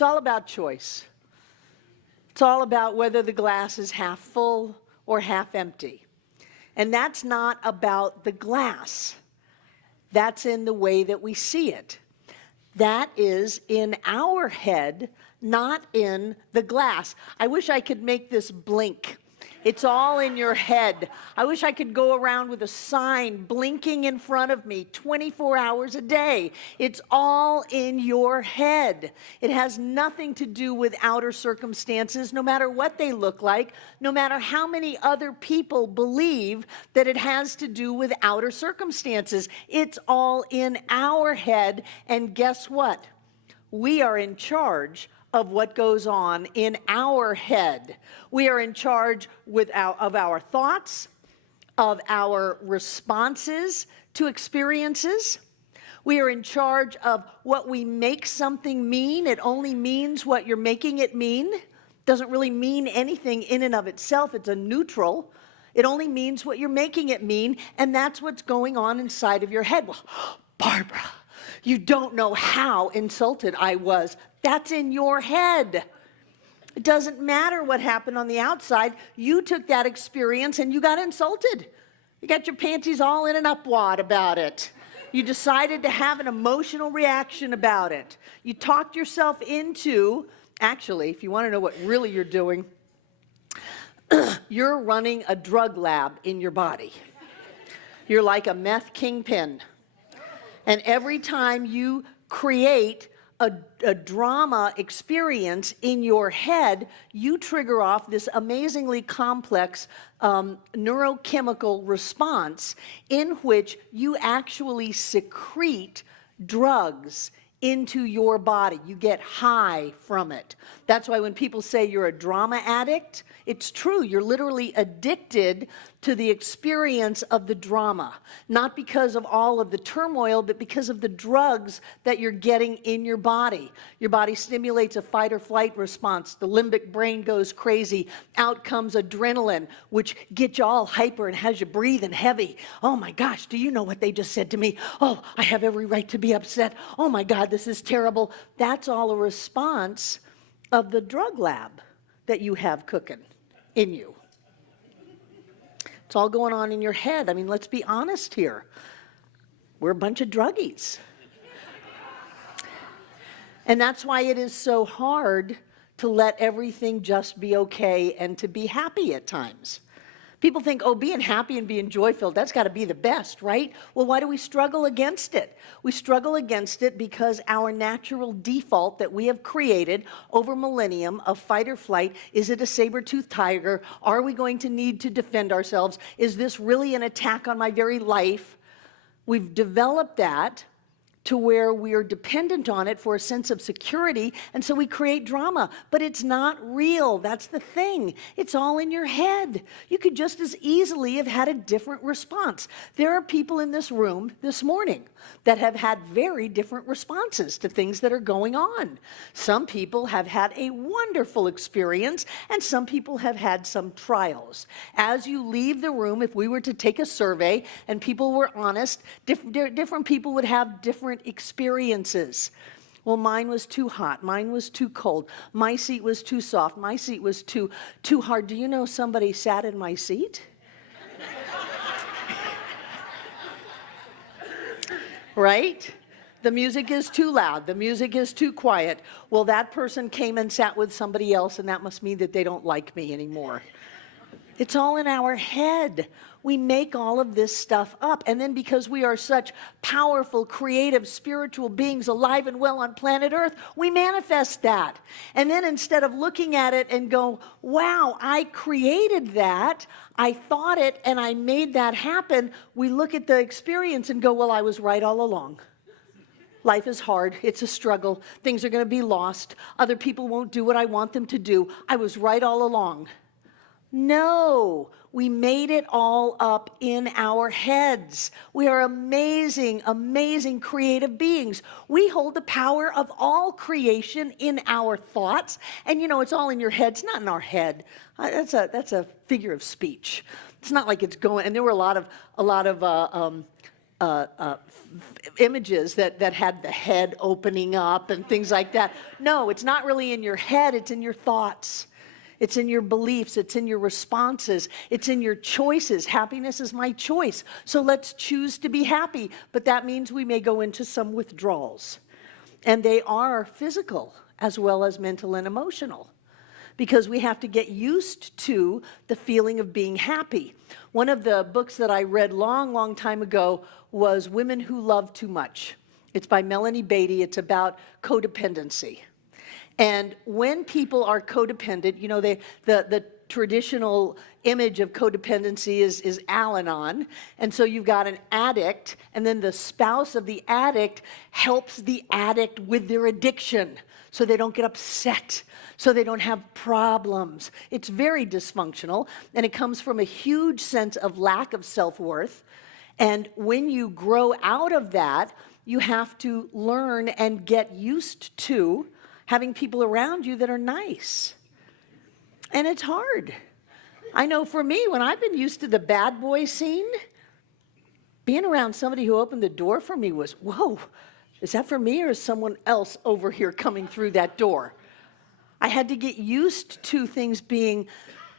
It's all about choice. It's all about whether the glass is half full or half empty. And that's not about the glass. That's in the way that we see it. That is in our head, not in the glass. I wish I could make this blink. It's all in your head. I wish I could go around with a sign blinking in front of me 24 hours a day. It's all in your head. It has nothing to do with outer circumstances, no matter what they look like, no matter how many other people believe that it has to do with outer circumstances. It's all in our head, and guess what? We are in charge of what goes on in our head. We are in charge of our thoughts, of our responses to experiences. We are in charge of what we make something mean. It only means what you're making it mean. Doesn't really mean anything in and of itself. It's a neutral. It only means what you're making it mean, and that's what's going on inside of your head. Well, Barbara, you don't know how insulted I was. That's in your head. It doesn't matter what happened on the outside. You took that experience and you got insulted. You got your panties all in an upwad about it. You decided to have an emotional reaction about it. You talked yourself into, actually, if you want to know what really you're doing, you're running a drug lab in your body. You're like a meth kingpin. And every time you create a drama experience in your head, you trigger off this amazingly complex neurochemical response in which you actually secrete drugs into your body. You get high from it. That's why when people say you're a drama addict, it's true. You're literally addicted to the experience of the drama, not because of all of the turmoil, but because of the drugs that you're getting in your body. Your body stimulates a fight or flight response. The limbic brain goes crazy. Out comes adrenaline, which gets you all hyper and has you breathing heavy. Oh my gosh, do you know what they just said to me? Oh, I have every right to be upset. Oh my God, this is terrible. That's all a response of the drug lab that you have cooking in you. It's all going on in your head. I mean, let's be honest here. We're a bunch of druggies. And that's why it is so hard to let everything just be okay and to be happy at times. People think, oh, being happy and being joy-filled, that's got to be the best, right? Well, why do we struggle against it? We struggle against it because our natural default that we have created over millennium of fight or flight, is it a saber-toothed tiger? Are we going to need to defend ourselves? Is this really an attack on my very life? We've developed that to where we're dependent on it for a sense of security, and so we create drama. But it's not real. That's the thing. It's all in your head. You could just as easily have had a different response. There are people in this room this morning that have had very different responses to things that are going on. Some people have had a wonderful experience, and some people have had some trials. As you leave the room, if we were to take a survey and people were honest, different people would have different experiences. Well, mine was too hot. Mine was too cold. My seat was too soft. My seat was too hard. Do you know somebody sat in my seat? Right? The music is too loud. The music is too quiet. Well, that person came and sat with somebody else, and that must mean that they don't like me anymore. It's all in our head. We make all of this stuff up. And then because we are such powerful, creative, spiritual beings alive and well on planet Earth, we manifest that. And then instead of looking at it and go, wow, I created that, I thought it, and I made that happen, we look at the experience and go, well, I was right all along. Life is hard. It's a struggle. Things are going to be lost. Other people won't do what I want them to do. I was right all along. No, we made it all up in our heads. We are amazing, amazing creative beings. We hold the power of all creation in our thoughts. And you know, it's all in your head. It's not in our head. That's a figure of speech. It's not like it's going, and there were a lot of images that had the head opening up and things like that. No, it's not really in your head, it's in your thoughts. It's in your beliefs, it's in your responses, it's in your choices. Happiness is my choice. So let's choose to be happy. But that means we may go into some withdrawals. And they are physical as well as mental and emotional, because we have to get used to the feeling of being happy. One of the books that I read long time ago was Women Who Love Too Much. It's by Melanie Beattie. It's about codependency. And when people are codependent, you know, the traditional image of codependency is Al-Anon. And so you've got an addict, and then the spouse of the addict helps the addict with their addiction, so they don't get upset, so they don't have problems. It's very dysfunctional, and it comes from a huge sense of lack of self-worth. And when you grow out of that, you have to learn and get used to having people around you that are nice. And it's hard. I know for me, when I've been used to the bad boy scene, being around somebody who opened the door for me was, whoa, is that for me or is someone else over here coming through that door? I had to get used to things being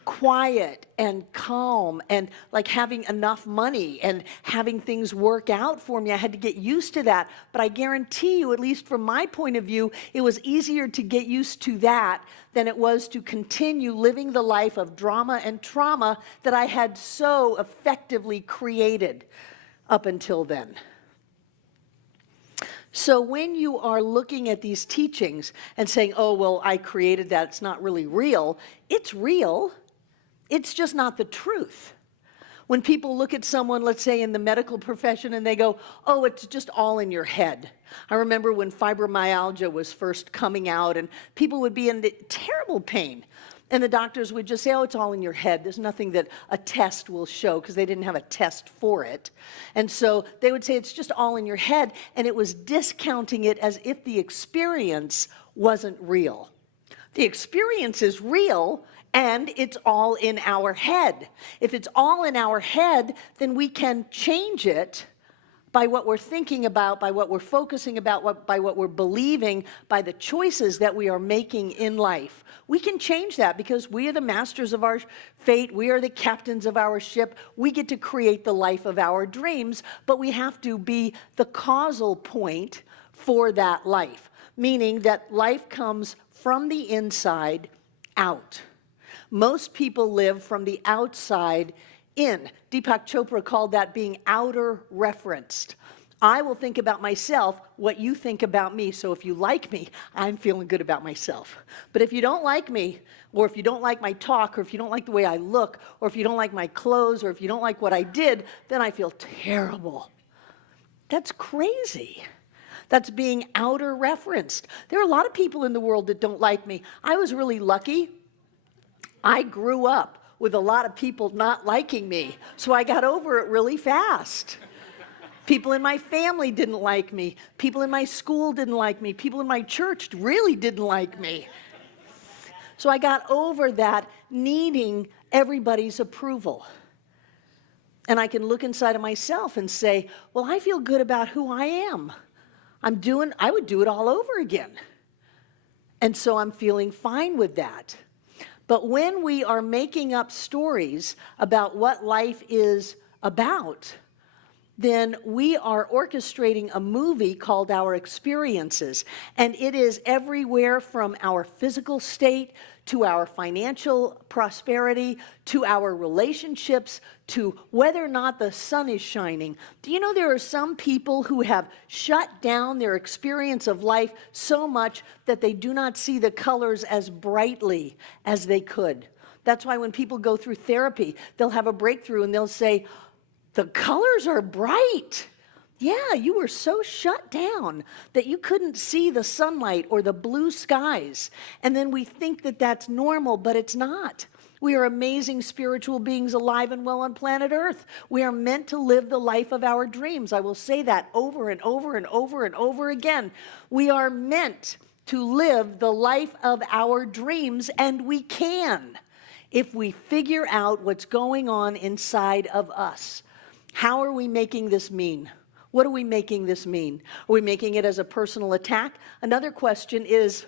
quiet and calm and like having enough money and having things work out for me. I had to get used to that. But I guarantee you, at least from my point of view, it was easier to get used to that than it was to continue living the life of drama and trauma that I had so effectively created up until then. So when you are looking at these teachings and saying, oh, well, I created that, it's not really real, it's real. It's just not the truth. When people look at someone, let's say in the medical profession, and they go, oh, it's just all in your head. I remember when fibromyalgia was first coming out, and people would be in terrible pain. And the doctors would just say, oh, it's all in your head. There's nothing that a test will show, because they didn't have a test for it. And so they would say, it's just all in your head. And it was discounting it as if the experience wasn't real. The experience is real, and it's all in our head. If it's all in our head, then we can change it by what we're thinking about, by what we're focusing about, by what we're believing, by the choices that we are making in life. We can change that because we are the masters of our fate. We are the captains of our ship. We get to create the life of our dreams, but we have to be the causal point for that life, meaning that life comes from the inside out. Most people live from the outside in. Deepak Chopra called that being outer referenced. I will think about myself what you think about me. So if you like me, I'm feeling good about myself. But if you don't like me, or if you don't like my talk, or if you don't like the way I look, or if you don't like my clothes, or if you don't like what I did, then I feel terrible. That's crazy. That's being outer referenced. There are a lot of people in the world that don't like me. I was really lucky. I grew up with a lot of people not liking me, so I got over it really fast. People in my family didn't like me. People in my school didn't like me. People in my church really didn't like me. So I got over that needing everybody's approval. And I can look inside of myself and say, well, I feel good about who I am. I would do it all over again. And so I'm feeling fine with that. But when we are making up stories about what life is about, then we are orchestrating a movie called our experiences. And it is everywhere from our physical state to our financial prosperity, to our relationships, to whether or not the sun is shining. Do you know there are some people who have shut down their experience of life so much that they do not see the colors as brightly as they could? That's why when people go through therapy, they'll have a breakthrough and they'll say, the colors are bright. Yeah, you were so shut down that you couldn't see the sunlight or the blue skies. And then we think that that's normal, but it's not. We are amazing spiritual beings alive and well on planet Earth. We are meant to live the life of our dreams. I will say that over and over and over and over again. We are meant to live the life of our dreams, and we can if we figure out what's going on inside of us. How are we making this mean? What are we making this mean? Are we making it as a personal attack? Another question is,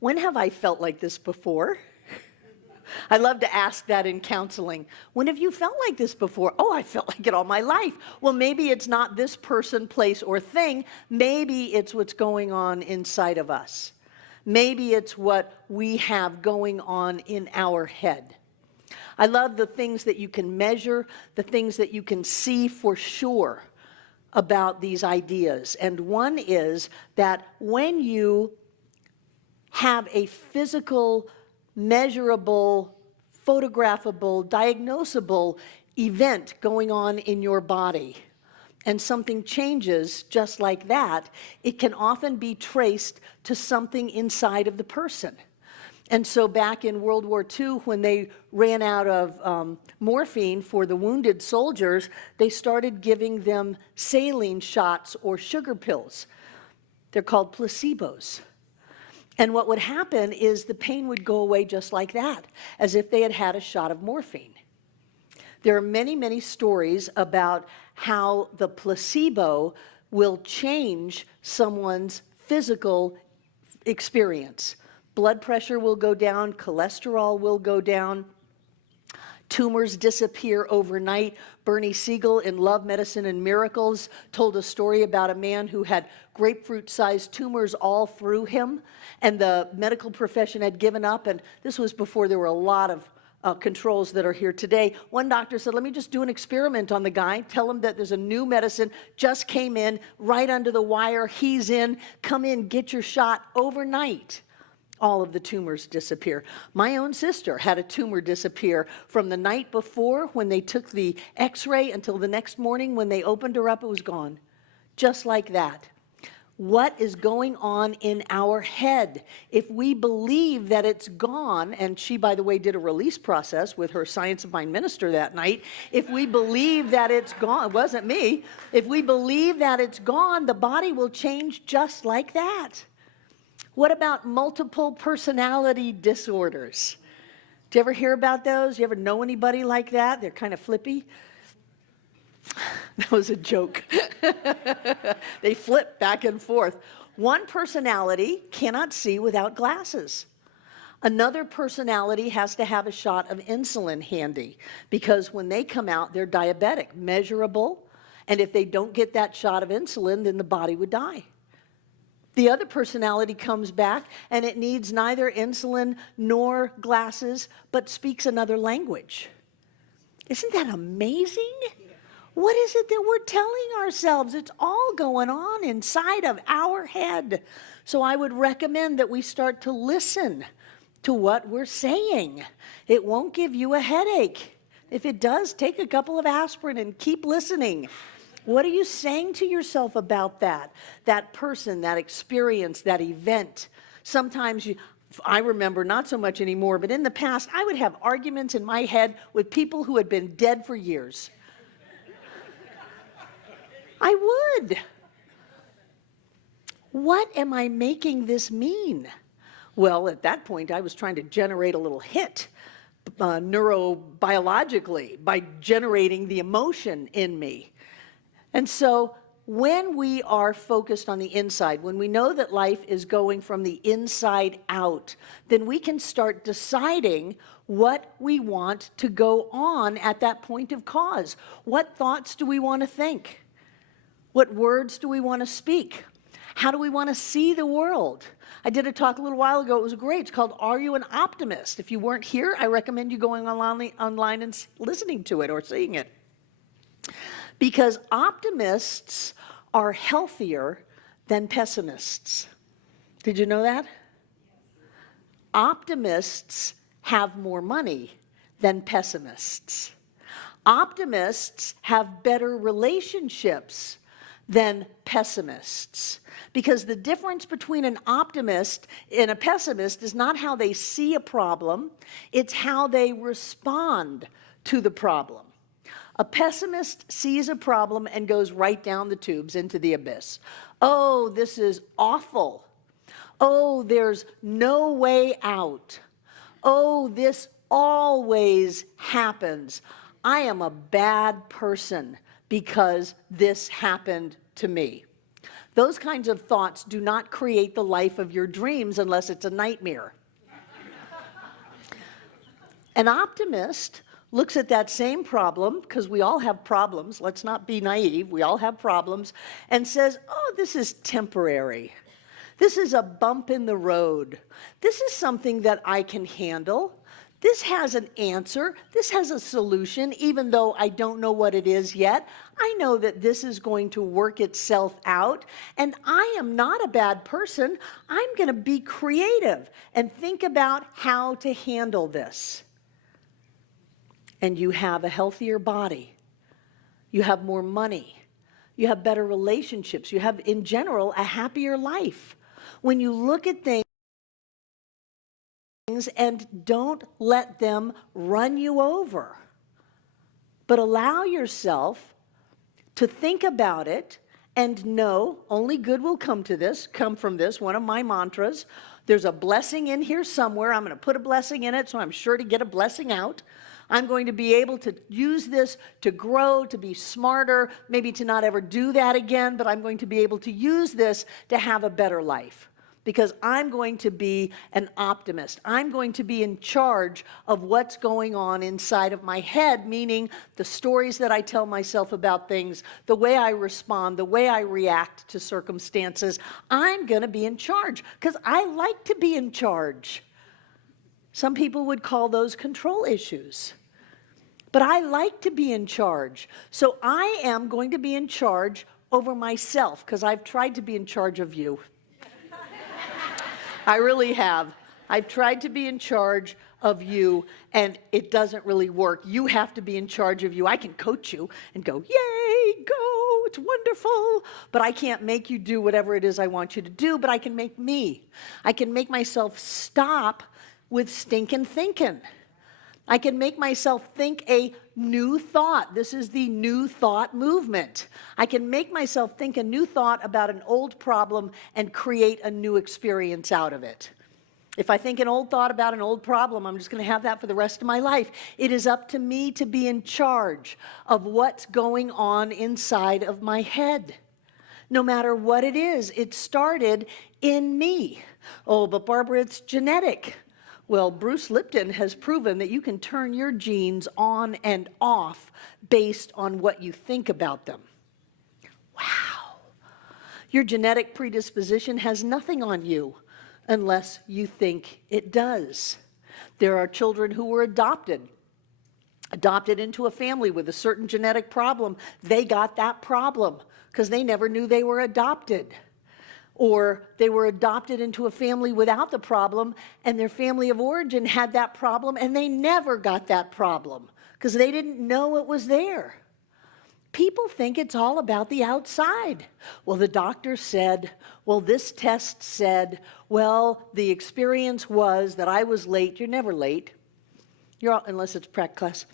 when have I felt like this before? I love to ask that in counseling. When have you felt like this before? Oh, I felt like it all my life. Well, maybe it's not this person, place, or thing. Maybe it's what's going on inside of us. Maybe it's what we have going on in our head. I love the things that you can measure, the things that you can see for sure about these ideas. And one is that when you have a physical, measurable, photographable, diagnosable event going on in your body, and something changes just like that, it can often be traced to something inside of the person. And so back in World War II, when they ran out of morphine for the wounded soldiers, they started giving them saline shots or sugar pills. They're called placebos. And what would happen is the pain would go away just like that, as if they had had a shot of morphine. There are many, many stories about how the placebo will change someone's physical experience. Blood pressure will go down, cholesterol will go down, tumors disappear overnight. Bernie Siegel in Love, Medicine, and Miracles told a story about a man who had grapefruit-sized tumors all through him, and the medical profession had given up, and this was before there were a lot of controls that are here today. One doctor said, let me just do an experiment on the guy, tell him that there's a new medicine, just came in, right under the wire, he's in, come in, get your shot. Overnight, all of the tumors disappear. My own sister had a tumor disappear from the night before when they took the x-ray until the next morning when they opened her up, it was gone. Just like that. What is going on in our head? If we believe that it's gone, and she, by the way, did a release process with her Science of Mind minister that night. If we believe that it's gone, it wasn't me. If we believe that it's gone, the body will change just like that. What about multiple personality disorders? Do you ever hear about those? You ever know anybody like that? They're kind of flippy. That was a joke. They flip back and forth. One personality cannot see without glasses. Another personality has to have a shot of insulin handy because when they come out, they're diabetic, measurable, and if they don't get that shot of insulin, then the body would die. The other personality comes back and it needs neither insulin nor glasses, but speaks another language. Isn't that amazing? What is it that we're telling ourselves? It's all going on inside of our head. So I would recommend that we start to listen to what we're saying. It won't give you a headache. If it does, take a couple of aspirin and keep listening. What are you saying to yourself about that person, that experience, that event? Sometimes I remember, not so much anymore, but in the past, I would have arguments in my head with people who had been dead for years. I would. What am I making this mean? Well, at that point, I was trying to generate a little hit neurobiologically by generating the emotion in me. And so when we are focused on the inside, when we know that life is going from the inside out, then we can start deciding what we want to go on at that point of cause. What thoughts do we want to think? What words do we want to speak? How do we want to see the world? I did a talk a little while ago. It was great. It's called Are You an Optimist? If you weren't here, I recommend you going online and listening to it or seeing it. Because optimists are healthier than pessimists. Did you know that? Optimists have more money than pessimists. Optimists have better relationships than pessimists. Because the difference between an optimist and a pessimist is not how they see a problem, it's how they respond to the problem. A pessimist sees a problem and goes right down the tubes into the abyss. Oh, this is awful. Oh, there's no way out. Oh, this always happens. I am a bad person. because this happened to me. Those kinds of thoughts do not create the life of your dreams unless it's a nightmare. An optimist looks at that same problem, because we all have problems, let's not be naive, we all have problems, and says, oh, this is temporary. This is a bump in the road. This is something that I can handle. This has an answer. This has a solution, even though I don't know what it is yet. I know that this is going to work itself out, and I am not a bad person. I'm going to be creative and think about how to handle this. And you have a healthier body. You have more money. You have better relationships. You have, in general, a happier life. When you look at things and don't let them run you over, but allow yourself to think about it and know only good will come from this, one of my mantras. There's a blessing in here somewhere. I'm going to put a blessing in it, so I'm sure to get a blessing out. I'm going to be able to use this to grow, to be smarter, maybe to not ever do that again, but I'm going to be able to use this to have a better life. Because I'm going to be an optimist. I'm going to be in charge of what's going on inside of my head, meaning the stories that I tell myself about things, the way I respond, the way I react to circumstances. I'm going to be in charge because I like to be in charge. Some people would call those control issues. But I like to be in charge. So I am going to be in charge over myself because I've tried to be in charge of you. I really have. I've tried to be in charge of you, and it doesn't really work. You have to be in charge of you. I can coach you and go, yay, go, it's wonderful. But I can't make you do whatever it is I want you to do, but I can make me. I can make myself stop with stinking thinking. I can make myself think a new thought. This is the new thought movement. I can make myself think a new thought about an old problem and create a new experience out of it. If I think an old thought about an old problem, I'm just going to have that for the rest of my life. It is up to me to be in charge of what's going on inside of my head. No matter what it is, it started in me. Oh, but Barbara, it's genetic. Well, Bruce Lipton has proven that you can turn your genes on and off based on what you think about them. Wow. Your genetic predisposition has nothing on you unless you think it does. There are children who were adopted into a family with a certain genetic problem. They got that problem because they never knew they were adopted. Or they were adopted into a family without the problem, and their family of origin had that problem, and they never got that problem because they didn't know it was there. People think it's all about the outside. Well, the doctor said, well, this test said, well, the experience was that I was late. You're never late. Unless it's prac class.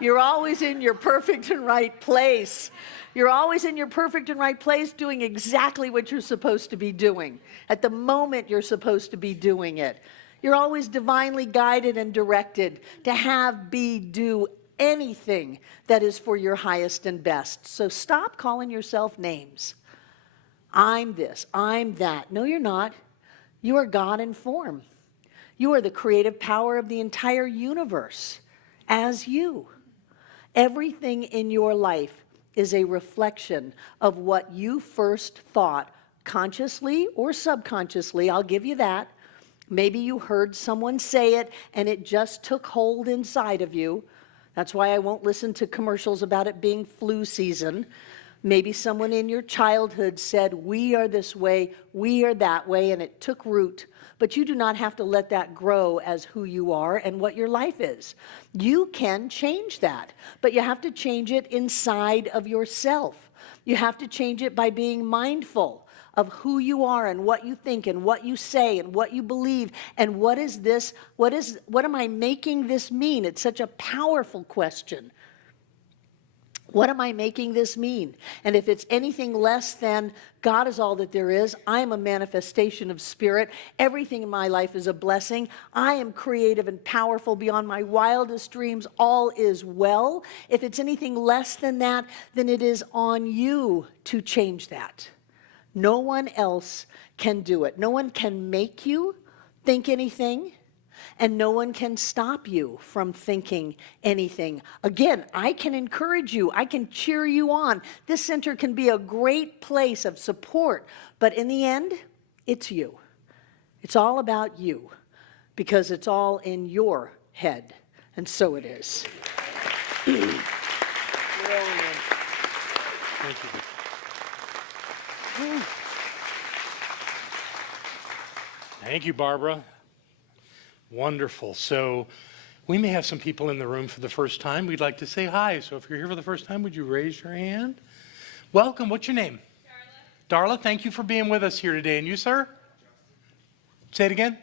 You're always in your perfect and right place. You're always in your perfect and right place doing exactly what you're supposed to be doing at the moment you're supposed to be doing it. You're always divinely guided and directed to have, be, do anything that is for your highest and best. So stop calling yourself names. I'm this, I'm that. No, you're not. You are God in form. You are the creative power of the entire universe as you. Everything in your life is a reflection of what you first thought, consciously or subconsciously. I'll give you that. Maybe you heard someone say it and it just took hold inside of you. That's why I won't listen to commercials about it being flu season. Maybe someone in your childhood said, we are this way, we are that way, and it took root. But you do not have to let that grow as who you are and what your life is. You can change that, but you have to change it inside of yourself. You have to change it by being mindful of who you are and what you think and what you say and what you believe and what is this, what am I making this mean? It's such a powerful question. What am I making this mean? And if it's anything less than God is all that there is, I am a manifestation of spirit. Everything in my life is a blessing. I am creative and powerful beyond my wildest dreams. All is well. If it's anything less than that, then it is on you to change that. No one else can do it. No one can make you think anything. And no one can stop you from thinking anything. Again, I can encourage you. I can cheer you on. This center can be a great place of support. But in the end, it's you. It's all about you. Because it's all in your head. And so it is. Thank you. Thank you, Barbara. Wonderful. So we may have some people in the room for the first time. We'd like to say hi. So if you're here for the first time, would you raise your hand? Welcome. What's your name? Darla. Darla, thank you for being with us here today. And you, sir? Say it again.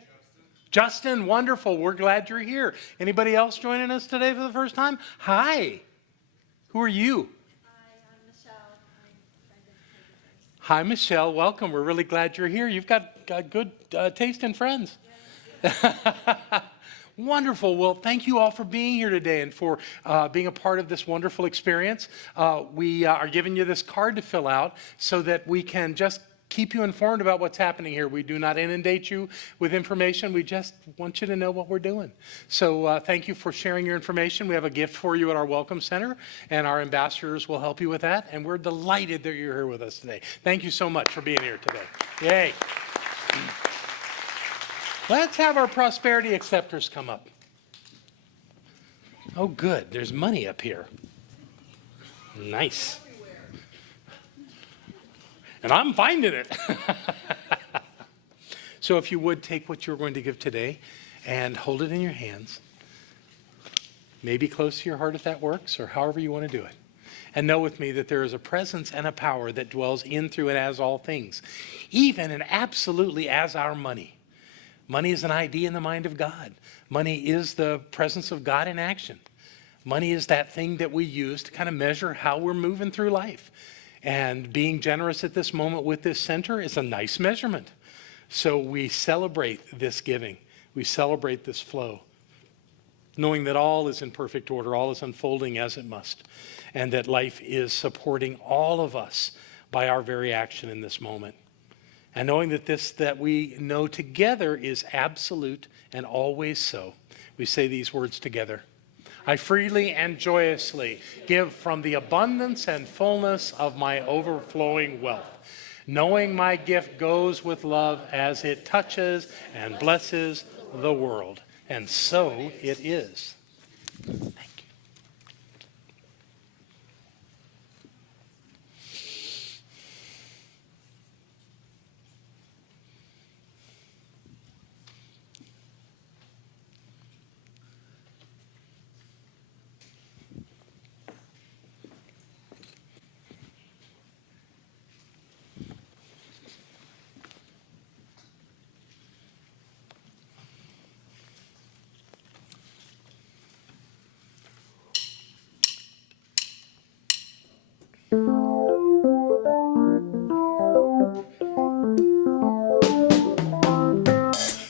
Justin. Wonderful. We're glad you're here. Anybody else joining us today for the first time? Hi. Who are you? Hi, I'm Michelle. I'm friend of Peggy. Hi, Michelle. Welcome. We're really glad you're here. You've got good taste in friends. Wonderful. Well, thank you all for being here today and for being a part of this wonderful experience. We are giving you this card to fill out so that we can just keep you informed about what's happening here. We do not inundate you with information. We just want you to know what we're doing. So thank you for sharing your information. We have a gift for you at our Welcome Center, and our ambassadors will help you with that. And we're delighted that you're here with us today. Thank you so much for being here today. Yay. Let's have our prosperity acceptors come up. Oh, good. There's money up here. Nice. And I'm finding it. So if you would take what you're going to give today and hold it in your hands. Maybe close to your heart if that works, or however you want to do it. And know with me that there is a presence and a power that dwells in, through, and as all things. Even and absolutely as our money. Money is an idea in the mind of God. Money is the presence of God in action. Money is that thing that we use to kind of measure how we're moving through life. And being generous at this moment with this center is a nice measurement. So we celebrate this giving. We celebrate this flow, knowing that all is in perfect order, all is unfolding as it must, and that life is supporting all of us by our very action in this moment. And knowing that this that we know together is absolute and always so, we say these words together. I freely and joyously give from the abundance and fullness of my overflowing wealth, knowing my gift goes with love as it touches and blesses the world. And so it is. Thank you.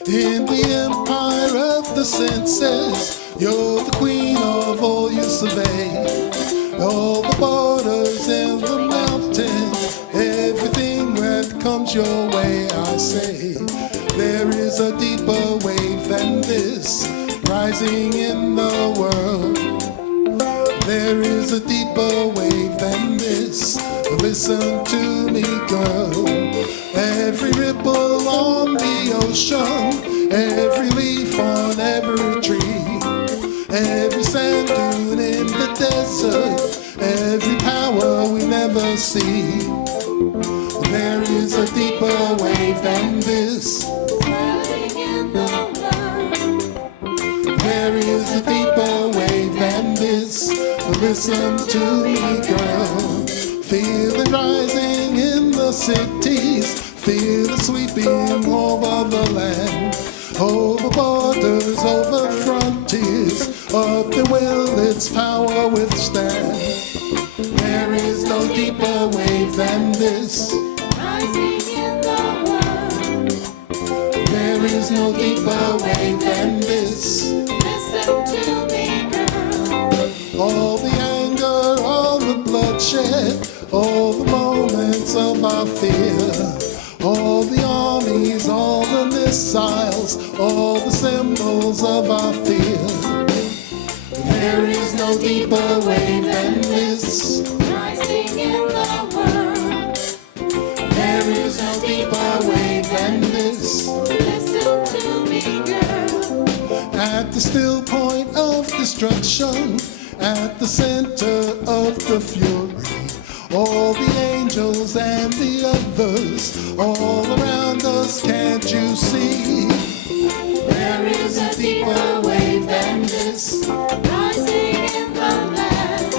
In the empire of the senses, you're the queen of all you survey. All the borders and the mountains, everything that comes your way, I say. There is a deeper wave than this, rising in the world. There is a deeper wave than this, listen to me, girl. Every ripple on the ocean, every leaf on every tree, every sand dune in the desert, every power we never see. There is a deeper wave than this. There is a deeper wave than this. Listen to me, girl. Feel it rising in the cities. Feel it sweeping over the land. Over borders, over frontiers. Of the will its power withstand. a deeper wave than this. Rising in the world. There is no deeper wave than this. Listen to me, girl. All the anger, all the bloodshed, all the moments of our fear, all the armies, all the missiles, all the symbols of our fear. There is no deeper wave than this. Rising in the world. There is no deeper wave than this. Listen to me, girl. At the still point of destruction, at the center of the fury, all the angels and the others, all around us, can't you see? There is a deeper wave than this. Rising in the land.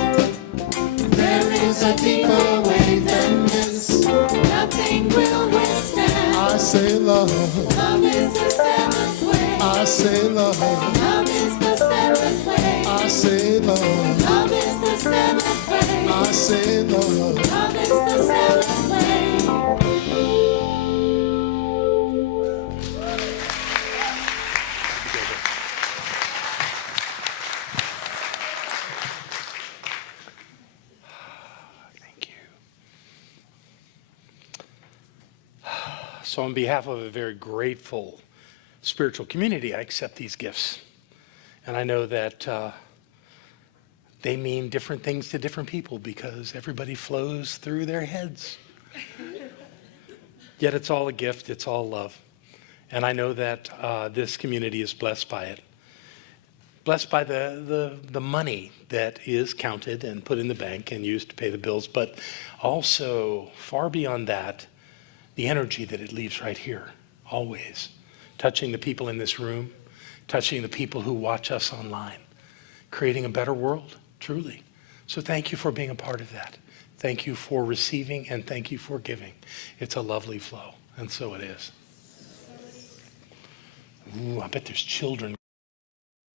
There is a deeper wave than this. Nothing will withstand. I say love. Love is the seventh way. I say love. Love is the seventh way. I say love. Love is the seventh way. I say love. Love is the seventh way. Thank you. So on behalf of a very grateful spiritual community, I accept these gifts. And I know that they mean different things to different people because everybody flows through their heads. Yet it's all a gift, it's all love. And I know that this community is blessed by it. Blessed by the money that is counted and put in the bank and used to pay the bills, but also far beyond that, the energy that it leaves right here, always, touching the people in this room, touching the people who watch us online, creating a better world, truly. So thank you for being a part of that. Thank you for receiving and thank you for giving. It's a lovely flow, and so it is. Ooh, I bet there's children